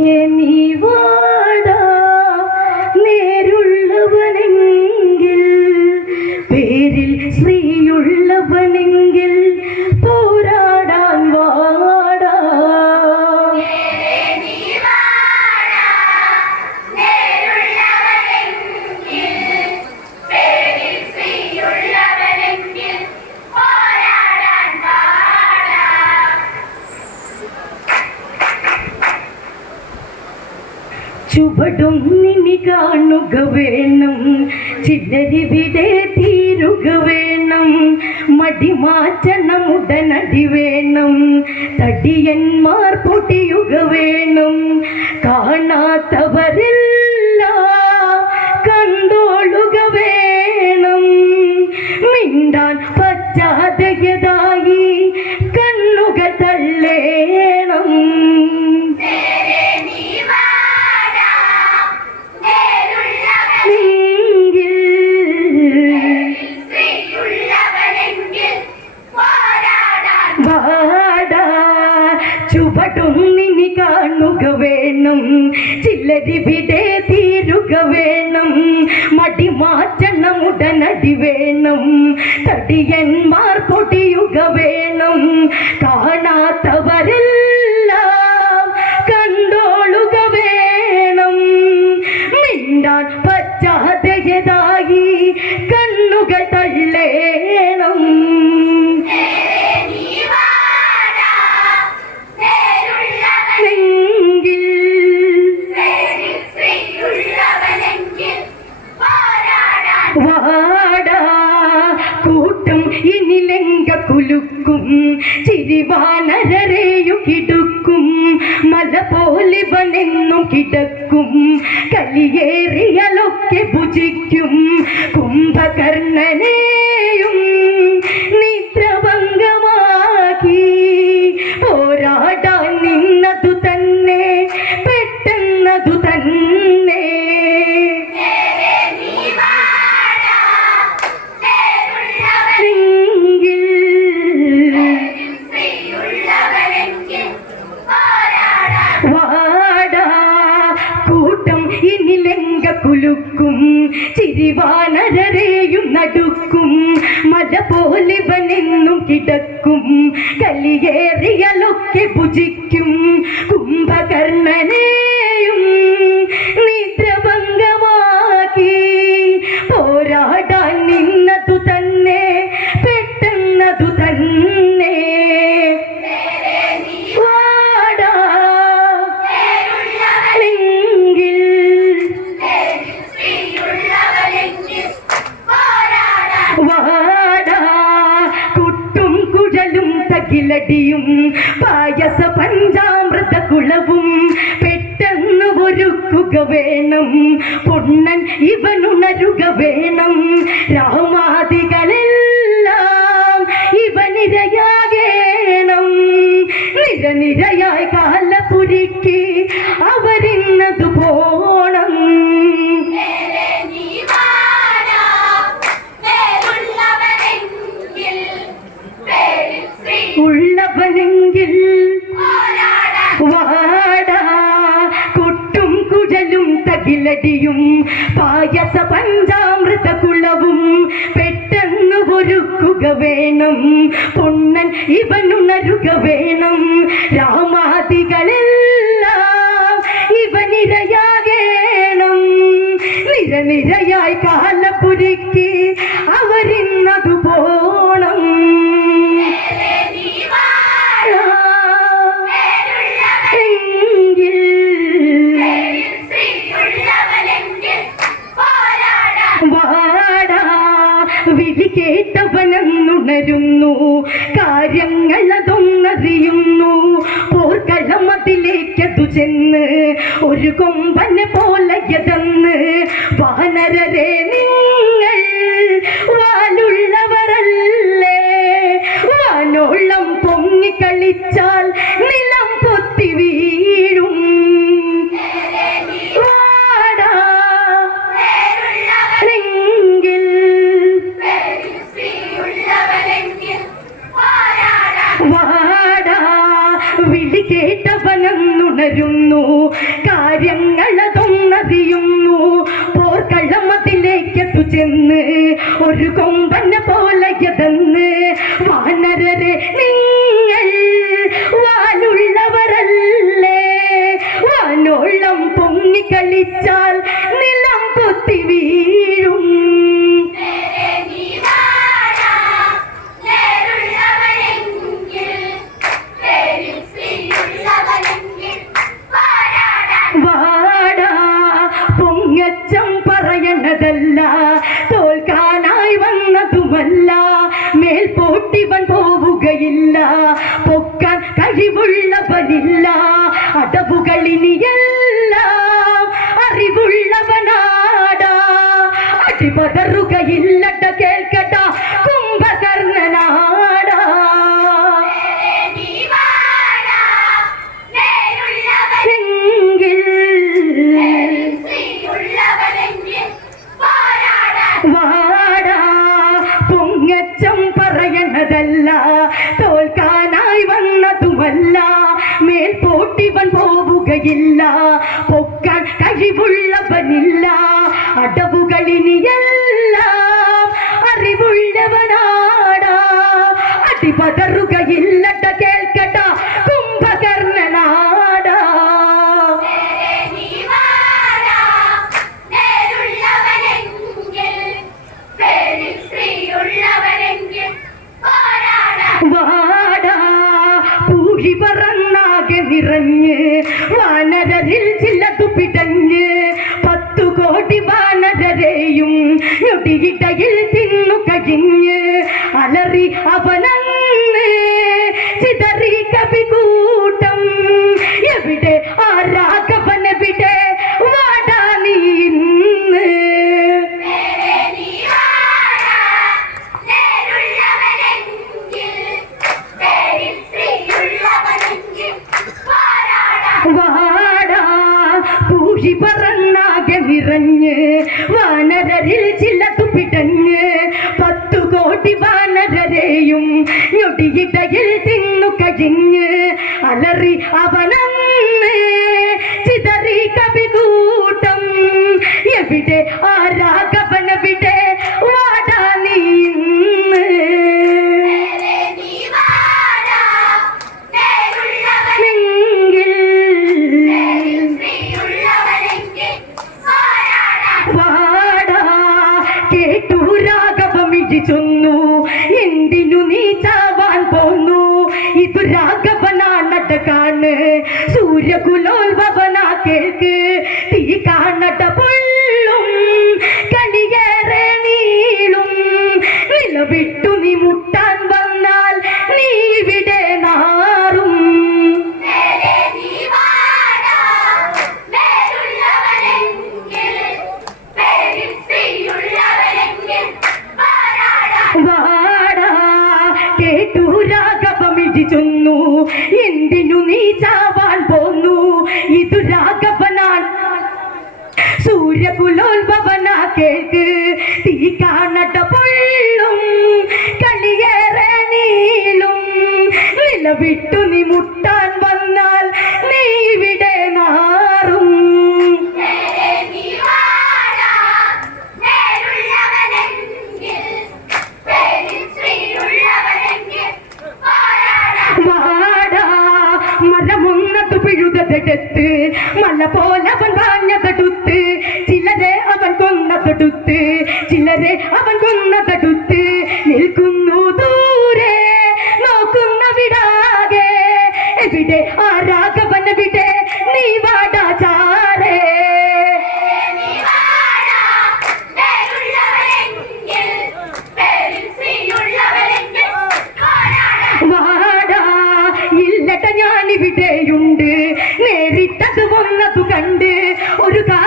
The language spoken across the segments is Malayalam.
Amen. ചുവടും നിനി കാണുക വേണം. ചിലരിവിടെ തീരുക വേണം. മടി മാറ്റണം ഉടനടി വേണം. തടിയന്മാർ പൊടിയുക ചുവടും നിനി കാണുക വേണം. ചില്ലരിവിടെ തീരുക വേണം. മടി മാറ്റണം ഉടനടി വേണം. തടിയന്മാർ പൊടിയുക വേണം. കാണാത്തവരെല്ലാം കുലുക്കും ചിരിവാനരരെയു കിടുക്കും മല പോലിവനെന്നും കിടക്കും കലിയേറിയലൊക്കെ ഭുജിക്കും കുംഭകർണനെയും നിദ്രഭംഗമാക്കി കുലുക്കും ചിരിവാനരരെയും നടുക്കും മല പോലിവനെന്നും കിടക്കും കലിയേറിയലൊക്കെ ഭുജിക്കും കുംഭകർണനെയും കുളവും പെട്ടെന്ന് ഒരുക്കുക വേണം. പൊണ്ണൻ ഇവനുണരുക വേണം. രാമാദികളെല്ലാം ഇവനിരയാകേണം. നിരനിരയായി കാലപുരിക്ക് അവരിന്നതു പോണം. തകിലടിയും പായസ പഞ്ചാമൃത കുളവും പെട്ടെന്ന് ഒരുക്കുക വേണം. പൊണ്ണൻ ഇവനുണരുക വേണം. രാമാദികളെല്ലാം ഇവനിരയാകേണം. നിരനിരയായി കാലപുരുക്കി അവരിന്നതു വിധി കേട്ടവനെന്നുണരുന്നു. കാര്യങ്ങൾ അതൊന്നറിയുന്നു പോർക്കളം അതിലേക്കതു ചെന്ന് ഒരു കൊമ്പനെ പോലെയതെന്ന് വാനരരെ നിങ്ങൾ വാലുള്ളവരല്ലേ? വാനോളം പൊങ്ങിക്കളിച്ചാൽ കാര്യങ്ങളതൊന്നറിയുന്നു. പോർക്കള്ളം അതിലേക്കെത്തു ചെന്ന് ഒരു കൊമ്പന്നെ പോലെ തന്ന് വാനരരെ നിങ്ങൾ അടിപതറുകയില്ലട്ട കേൾക്കട്ട കുംഭകർണനാട. വാടാ പൊങ്ങച്ചം പറയണതല്ല തോൽക്കാനായി വന്നതുമല്ല മേൽപോട്ടിവൻ പോവുകയില്ല പൊക്കാൻ കഴിവുള്ളവനില്ല അടവുകളിനിയെല്ലാം അവനന്ന് ചിതറി കവികൂട്ടം എവിടെ ആ രാഘവനെവിടെ? വാടാ നീ ഇന്ന്. വാടാ പൂഴി പറന്നാകെ നിറഞ്ഞ് വാനരരിൽ ചില പിടഞ്ഞ് പത്തു കോടി വാനരരെയും ഞൊടിയിടയിൽ തിന്നു കഴിഞ്ഞ് അലറി അവനന്ന്. ചിതറി കവികൂട്ടം എവിടെ ആ സൂര്യകുലോത്ഭവനാ കേൾക്ക്. തീ കാണട്ട പൊള്ളും കണിയേറെ നീളും. നിലവിട്ടു നീ മുട്ടാൻ വന്നാൽ നീ ഇവിടെ നാറും. വാടാ കേട്ടു ചൊന്നു. എന്തിനു നീ ചാവാൻ സൂര്യകുലോത്ഭവന കേൾക്ക് തീ കാണട്ട പൊള്ളും കളിയേറെ നീളും. നിലവിട്ടു നീ മുട്ടാൻ കൊന്നതെടുത്ത് ചിലരെ അവൻ കൊന്നതെടുത്ത് നിൽക്കുന്നു ദൂരെ. നോക്കുന്ന വിടാകെ എവിടെ? ആ രാഘവനെവിടെ. നീ വാടാ ചാരേ. വാടാ ഇല്ലട്ട ഞാനിവിടെയുണ്ട്. നേരിട്ടത് വന്നതു കണ്ട് ഒരു കാര്യം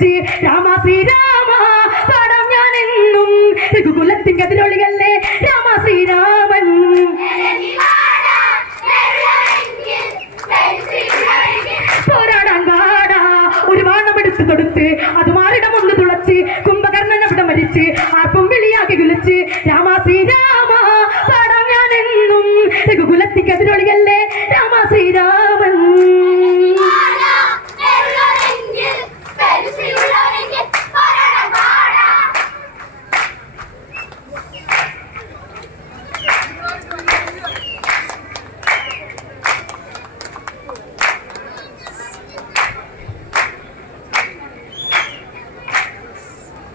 വിളച്ച് രാമ ശ്രീരാമ പാടാം ഞാൻ എന്നും. രഘുകുലത്തിൻ കതിരൊളിയല്ലേ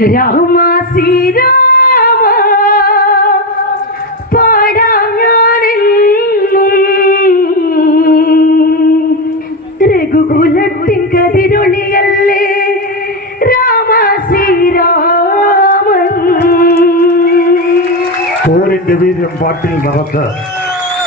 രാമ ശ്രീരാമ രഘുകുലത്തിൻ കതിരൊളിയല്ലേ രാമ ശ്രീരാമൻ പോരിന്റെ വീര്യം പാട്ടിൽ നിറത്ത്